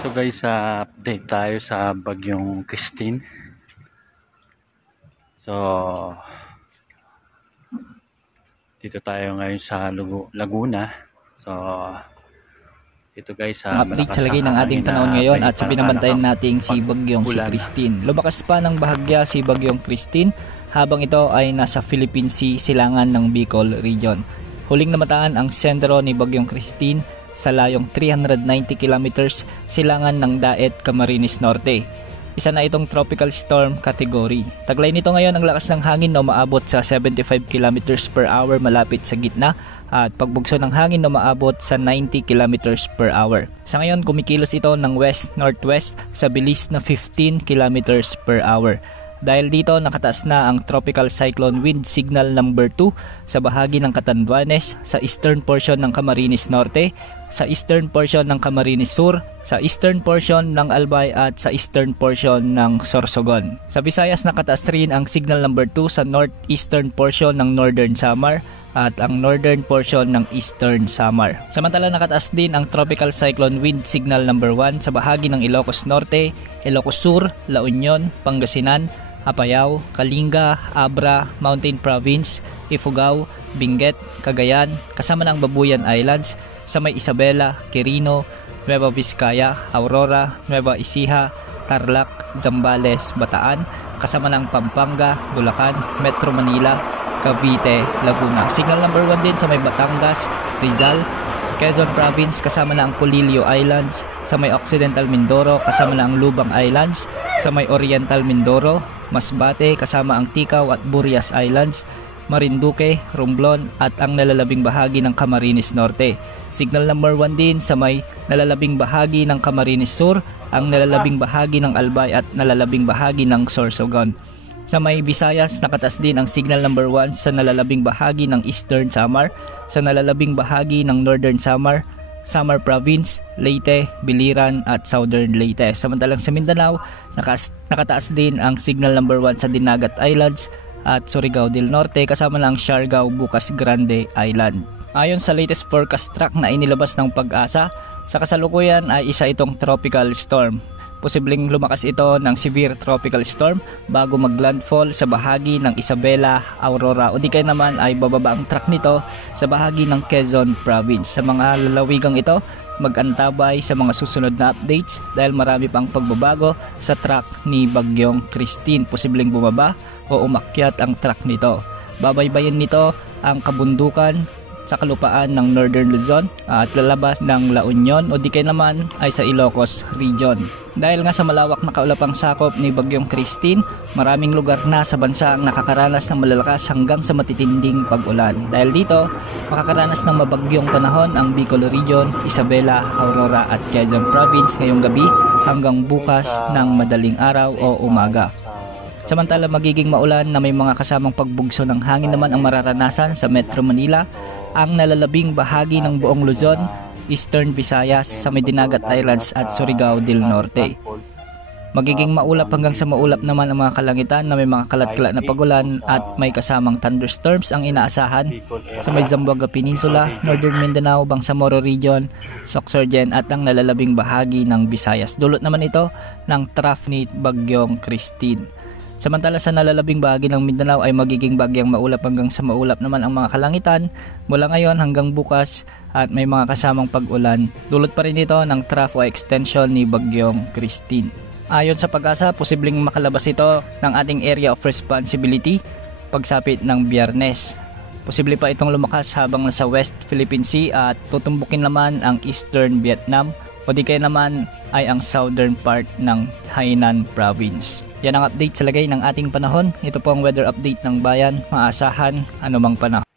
So guys, update tayo sa bagyong Christine. So dito tayo ngayon sa Laguna. So ito guys, update sa lagay ng ating panahon ngayon at sa binabantayan nating si bagyong si Christine. Lumakas pa ng bahagya si bagyong Christine habang ito ay nasa Philippine Sea, silangan ng Bicol Region. Huling namataan ang sentro ni bagyong Christine sa layong 390 kilometers silangan ng Daet, Camarines Norte. Isa na itong tropical storm category. Taglay nito ngayon ang lakas ng hangin na umaabot sa 75 kilometers per hour malapit sa gitna at pagbugso ng hangin na umaabot sa 90 kilometers per hour. Sa ngayon kumikilos ito ng west-northwest sa bilis na 15 kilometers per hour. Dahil dito nakataas na ang tropical cyclone wind signal number 2 sa bahagi ng Catanduanes, sa eastern portion ng Camarines Norte, sa eastern portion ng Camarines Sur, sa eastern portion ng Albay at sa eastern portion ng Sorsogon. Sa Visayas nakataas rin ang signal number 2 sa northeastern portion ng Northern Samar at ang northern portion ng Eastern Samar. Samantala nakataas din ang tropical cyclone wind signal number 1 sa bahagi ng Ilocos Norte, Ilocos Sur, La Union, Pangasinan, Apayao, Kalinga, Abra, Mountain Province, Ifugao, Benguet, Cagayan, kasama ng Babuyan Islands, sa may Isabela, Quirino, Nueva Vizcaya, Aurora, Nueva Ecija, Tarlac, Zambales, Bataan, kasama ng Pampanga, Bulacan, Metro Manila, Cavite, Laguna. Signal number 1 din sa may Batangas, Rizal, Quezon Province, kasama na ang Polillo Islands, sa may Occidental Mindoro, kasama na ang Lubang Islands, sa may Oriental Mindoro, Masbate, kasama ang Ticao at Burias Islands, Marinduque, Romblon at ang nalalabing bahagi ng Camarines Norte. Signal number 1 din sa may nalalabing bahagi ng Camarines Sur, ang nalalabing bahagi ng Albay at nalalabing bahagi ng Sorsogon. Sa may Visayas, nakataas din ang signal number 1 sa nalalabing bahagi ng Eastern Samar, sa nalalabing bahagi ng Northern Samar, Samar Province, Leyte, Biliran at Southern Leyte. Samantalang sa Mindanao, nakataas din ang signal number 1 sa Dinagat Islands at Surigao del Norte, kasama na ang Siargao, Bukas Grande Island. Ayon sa latest forecast track na inilabas ng Pag-asa, sa kasalukuyan ay isa itong tropical storm. Posibleng lumakas ito ng severe tropical storm bago maglandfall sa bahagi ng Isabela, Aurora o di kaya naman ay bababa ang track nito sa bahagi ng Quezon Province. Sa mga lalawigang ito, mag-antabay sa mga susunod na updates dahil marami pang pagbabago sa track ni bagyong Christine. Posibleng bumaba o umakyat ang track nito. Babaybayin nito ang kabundukan sa kalupaan ng Northern Luzon at lalabas ng La Union o di kaya naman ay sa Ilocos Region. Dahil nga sa malawak na kaulapang sakop ni bagyong Christine, maraming lugar na sa bansa ang nakakaranas ng malalakas hanggang sa matitinding pag-ulan. Dahil dito, makakaranas ng mabagyong panahon ang Bicol Region, Isabela, Aurora at Quezon Province ngayong gabi hanggang bukas ng madaling araw o umaga. Samantala magiging maulan na may mga kasamang pagbugso ng hangin naman ang mararanasan sa Metro Manila, ang nalalabing bahagi ng buong Luzon, Eastern Visayas, sa may Dinagat Islands at Surigao del Norte. Magiging maulap hanggang sa maulap naman ang mga kalangitan na may mga kalat-kalat na pagulan at may kasamang thunderstorms ang inaasahan sa may Zamboanga Peninsula, Northern Mindanao, Bangsamoro Region, Sorsogon at ang nalalabing bahagi ng Visayas. Dulot naman ito ng trough ni bagyong Christine. Samantala sa nalalabing bahagi ng Mindanao ay magiging bagyang maulap hanggang sa maulap naman ang mga kalangitan mula ngayon hanggang bukas at may mga kasamang pag-ulan. Dulot pa rin ito ng trough o extension ni bagyong Christine. Ayon sa Pag-asa, posibleng makalabas ito ng ating area of responsibility pagsapit ng Biyernes. Posible pa itong lumakas habang nasa West Philippine Sea at tutumbukin naman ang Eastern Vietnam o di kaya naman ay ang southern part ng Hainan Province. Yan ang update sa lagay ng ating panahon. Ito po ang weather update ng bayan. Maasahan anumang panahon.